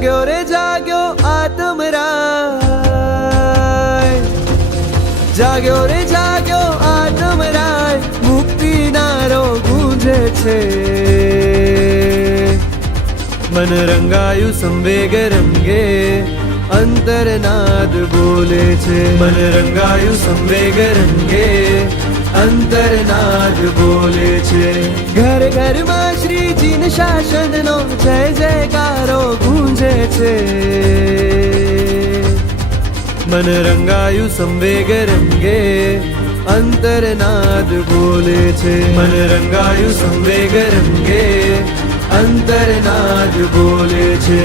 જાગ્યો રે જાગ્યો આત્મરાય, જાગ્યો રે જાગ્યો આત્મરાય, મુક્તિનારો ગુંજે છે. મન રંગાયું સંવેગ રંગે, અંતરનાદ બોલે છે. મન રંગાયું સંવેગ રંગે, અંતરનાદ બોલે છે. ઘર ઘરમાં શ્રીજીન શાસનનો જય જયકારો ગુંજે છે. મન રંગાયું સંવેગ રંગે, અંતરનાદ બોલે છે. મન રંગાયું સંવેગ રંગે, અંતરનાદ બોલે છે.